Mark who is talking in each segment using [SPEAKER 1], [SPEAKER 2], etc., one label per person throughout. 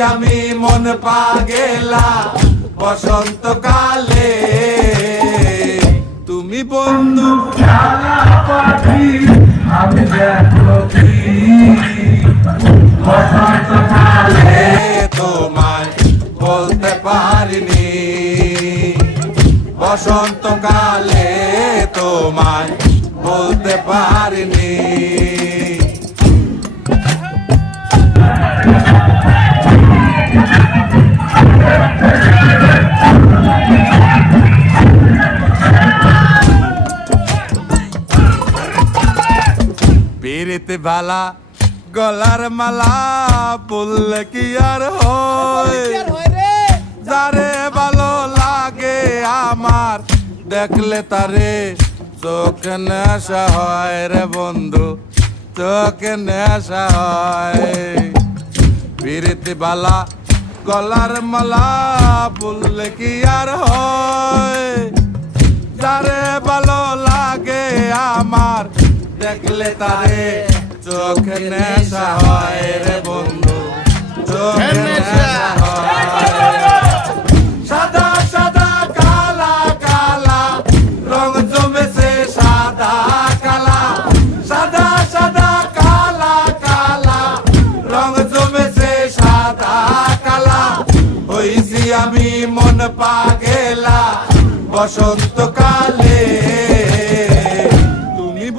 [SPEAKER 1] আমি মন পাগেলা, বসন্তকালে। তুমি বন্ধু
[SPEAKER 2] পাখি, আমি বসন্তকালে
[SPEAKER 1] তোমায় বলতে পারিনি। বসন্তকালে তোমায় বলতে পারিনি। পিরিতে বালা গলার মালা বললে কি আর হয়? যারে ভালো লাগে আমার দেখলে তারে চোখ নেশা হয় রে বন্ধু চোখ নেশা হয়। পিরিতি বালা গলার মালা বললে কি আর হয়? দেখলে তারে চোখ নেশা হয় রে বন্ধু চোখ নেশা। সাদা সাদা কালা কালা রং জমেছে সাদা কালা। সাদা সাদা কালা কালা রং জমেছে সাদা কালা। হইছি আমি মন পাগেলা বসন্তকালে তুমি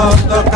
[SPEAKER 1] heart